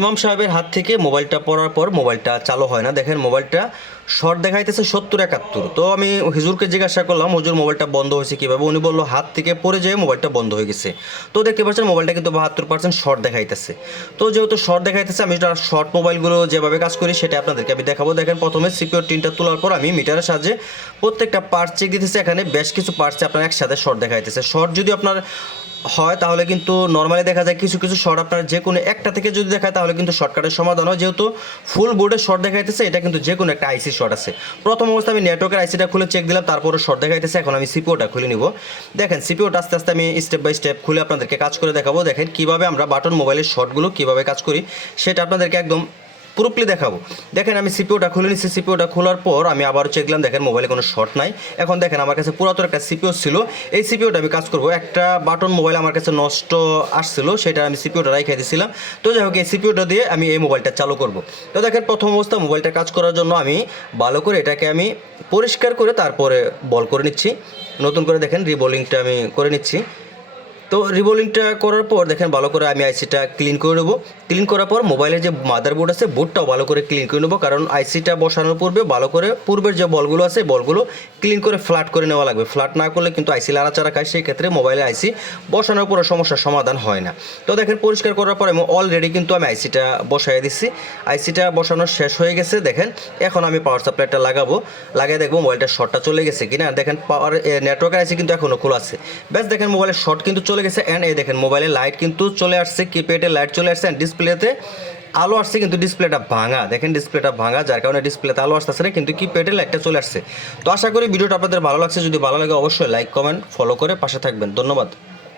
ইমাম সাহেবের হাত থেকে মোবাইলটা পড়ার পর মোবাইলটা চালু হয় না। দেখেন মোবাইলটা শর্ট দেখাইতেছে 70-71। তো আমি হুজুরকে জিজ্ঞাসা করলাম, হুজুর মোবাইলটা বন্ধ হয়েছে কীভাবে? উনি বললো হাত থেকে পড়ে যেয়ে মোবাইলটা বন্ধ হয়ে গেছে। তো দেখতে পাচ্ছেন মোবাইলটা কিন্তু 72% শর্ট দেখাইতেছে। তো যেহেতু শর্ট দেখাইতেছে, আমি শর্ট মোবাইলগুলো যেভাবে কাজ করি সেটা আপনাদেরকে আমি দেখাবো। দেখেন প্রথমে সিপিওর টিনটা তোলার পর আমি মিটারের সাহায্যে প্রত্যেকটা পার্টস চেক দিতেছি। এখানে বেশ কিছু পার্টসে আপনার একসাথে শর্ট দেখাইতেছে। শর্ট যদি আপনার হয় তাহলে কিন্তু নর্মালি দেখা যায় কিছু কিছু শর্ট আপনার যে কোনো একটা থেকে যদি দেখায় তাহলে কিন্তু শর্টকাটের সমাধান হয়। যেহেতু ফুল বোর্ডে শর্ট দেখাইতেছে, এটা কিন্তু যে কোনো একটা আইসি শর্ট আছে। প্রথম অবস্থায় আমি নেটওয়ার্কের আইসিটা খুলে চেক দিলাম, তারপরে শর্ট দেখাইতেছে। এখন আমি সিপিওটা খুলে নিব। দেখেন সিপিওটা আস্তে আস্তে আমি স্টেপ বাই স্টেপ খুলে আপনাদেরকে কাজ করে দেখাবো। দেখেন কীভাবে আমরা বাটন মোবাইলের শর্টগুলো কীভাবে কাজ করি সেটা আপনাদেরকে একদম পুরোপুরি দেখাবো। দেখেন আমি সিপিওটা খুলে নিচ্ছি। সিপিওটা খোলার পর আমি আবারও চেক দিলাম, দেখেন মোবাইলে কোনো শর্ট নাই। এখন দেখেন আমার কাছে পুরাতন একটা সিপিও ছিল, এই সিপিওটা আমি কাজ করবো। একটা বাটন মোবাইল আমার কাছে নষ্ট আসছিল, সেটা আমি সিপিওটা রেখে দিয়েছিলাম। তো যাই হোক এই সিপিওটা দিয়ে আমি এই মোবাইলটা চালু করব। তো দেখেন প্রথম অবস্থা মোবাইলটা কাজ করার জন্য আমি ভালো করে এটাকে আমি পরিষ্কার করে তারপরে বল করে নিচ্ছি। নতুন করে দেখেন রিবোলিংটা আমি করে নিচ্ছি। তো রিবোলিংটা করার পর দেখেন ভালো করে আমি আইসিটা ক্লিন করে নেবো। ক্লিন করার পর মোবাইলের যে মাদারবোর্ড আছে বোর্ডটাও ভালো করে ক্লিন করে নেবো, কারণ আইসিটা বসানোর পূর্বে ভালো করে পূর্বের যে বলগুলো আছে বলগুলো ক্লিন করে ফ্ল্যাট করে নেওয়া লাগবে। ফ্ল্যাট না করলে কিন্তু আইসি লাড়াচাড়া খায়, সেই ক্ষেত্রে মোবাইলে আইসি বসানোর পরে সমস্যার সমাধান হয় না। তো দেখেন পরিষ্কার করার পর আমি অলরেডি কিন্তু আমি আইসিটা বসাই দিচ্ছি। আইসিটা বসানো শেষ হয়ে গেছে। দেখেন এখন আমি পাওয়ার সাপ্লাইটা লাগাবো, লাগিয়ে দেখবো মোবাইলটা শর্টটা চলে গেছে কিনা। দেখেন পাওয়ার নেটওয়ার্কের আইসি কিন্তু এখনও খোলা আছে। ব্যাস দেখেন মোবাইলের শর্ট কিন্তু চলে গেছে। অ্যান্ড এই দেখেন মোবাইলের লাইট কিন্তু চলে আসছে, কিপ্যাডে লাইট চলে আসছে, অ্যান্ড ডিসপ্লেতে আলো আসছে, কিন্তু ডিসপ্লেটা ভাঙা। দেখেন ডিসপ্লেটা ভাঙা, যার কারণে ডিসপ্লেতে আলো আসতেছে না, কিন্তু কিপ্যাডে লাইটটা চলে আসছে। তো আশা করি ভিডিওটা আপনাদের ভালো লাগছে। যদি ভালো লাগে অবশ্যই লাইক কমেন্ট ফলো করে পাশে থাকবেন। ধন্যবাদ।